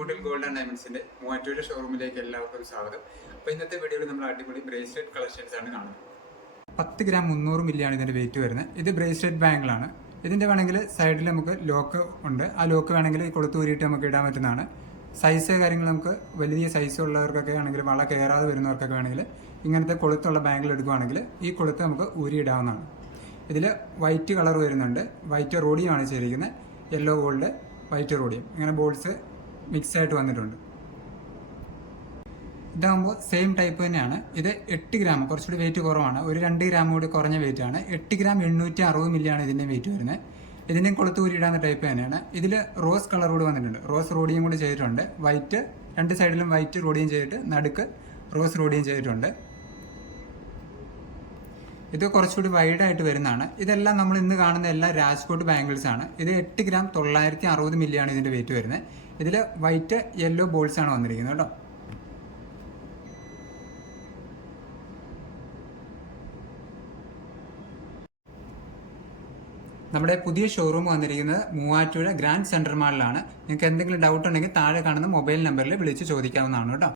ഏറ്റുമുട്ടൽ gold and ഡയമണ്ട്സിന്റെ മൂവാറ്റൂര് ഷോറൂമിലേക്ക് എല്ലാവർക്കും സ്വാഗതം. അപ്പോൾ ഇന്നത്തെ വീഡിയോയിൽ നമ്മൾ അടിപൊളി ബ്രേസ്ലെറ്റ് കളക്ഷൻസ് ആണ് കാണുന്നത്. പത്ത് ഗ്രാം മുന്നൂറ് ആണ് ഇതിന്റെ വെയിറ്റ് വരുന്നത്. ഇത് ബ്രേസ്ലെറ്റ് ബാങ്കിളാണ് ഇതിന്റെ വേണമെങ്കിൽ സൈഡിൽ നമുക്ക് ലോക്ക് ഉണ്ട്. ആ ലോക്ക് വേണമെങ്കിൽ കൊടുത്തു ഊരിയിട്ട് നമുക്ക് ഇടാൻ പറ്റുന്നതാണ്. സൈസ് കാര്യങ്ങൾ നമുക്ക് വലിയ സൈസ് ഉള്ളവർക്കൊക്കെ ആണെങ്കിൽ വള കയറാതെ വരുന്നവർക്കൊക്കെ വേണമെങ്കിൽ ഇങ്ങനത്തെ കൊളുത്തുള്ള ബാങ്കിൽ എടുക്കുകയാണെങ്കിൽ ഈ കൊളുത്ത് നമുക്ക് ഊരിയിടാവുന്നതാണ് ഇതിൽ വൈറ്റ് കളർ വരുന്നുണ്ട്. വൈറ്റ് റോഡിയാണ് ചെയ്തിരിക്കുന്നത്. യെല്ലോ ഗോൾഡ് വൈറ്റ് റോഡിയും ഇങ്ങനെ ബോൾസ് മിക്സ് ആയിട്ട് വന്നിട്ടുണ്ട്. ഇതാകുമ്പോൾ സെയിം ടൈപ്പ് തന്നെയാണ്. ഇത് എട്ട് ഗ്രാം കുറച്ചുകൂടി വെയിറ്റ് കുറവാണ്. ഒരു രണ്ട് ഗ്രാം കൂടി കുറഞ്ഞ വെയിറ്റ് ആണ്. എട്ട് ഗ്രാം എണ്ണൂറ്റി അറുപത് മില്ലിയാണ് ഇതിന്റെ വെയിറ്റ് വരുന്നത്. ഇതിന്റെയും കൊളുത്ത് കൂരിയിടാൻ ടൈപ്പ് തന്നെയാണ്. ഇതിൽ റോസ് കളർ കൂടി വന്നിട്ടുണ്ട്. റോസ് റോഡിയും കൂടി ചെയ്തിട്ടുണ്ട്. വൈറ്റ് രണ്ട് സൈഡിലും വൈറ്റ് റോഡിയും ചെയ്തിട്ട് നടുക്ക് റോസ് റോഡിയും ചെയ്തിട്ടുണ്ട്. ഇത് കുറച്ചുകൂടി വൈഡായിട്ട് വരുന്നതാണ്. ഇതെല്ലാം നമ്മൾ ഇന്ന് കാണുന്ന എല്ലാ രാജ്കോട്ട് ബാംഗിൾസ് ആണ്. ഇത് എട്ട് ഗ്രാം തൊള്ളായിരത്തി അറുപത് മില്ലിയാണ് ഇതിന്റെ വെയിറ്റ് വരുന്നത്. ഇതിൽ വൈറ്റ് യെല്ലോ ബോൾസ് ആണ് വന്നിരിക്കുന്നത് കേട്ടോ. നമ്മുടെ പുതിയ ഷോറൂം വന്നിരിക്കുന്നത് മൂവാറ്റുപുഴ ഗ്രാൻഡ് സെൻട്രൽ മാളിലാണ് നിങ്ങൾക്ക് എന്തെങ്കിലും ഡൗട്ട് ഉണ്ടെങ്കിൽ താഴെ കാണുന്ന മൊബൈൽ നമ്പറിൽ വിളിച്ച് ചോദിക്കാവുന്നതാണ് കേട്ടോ.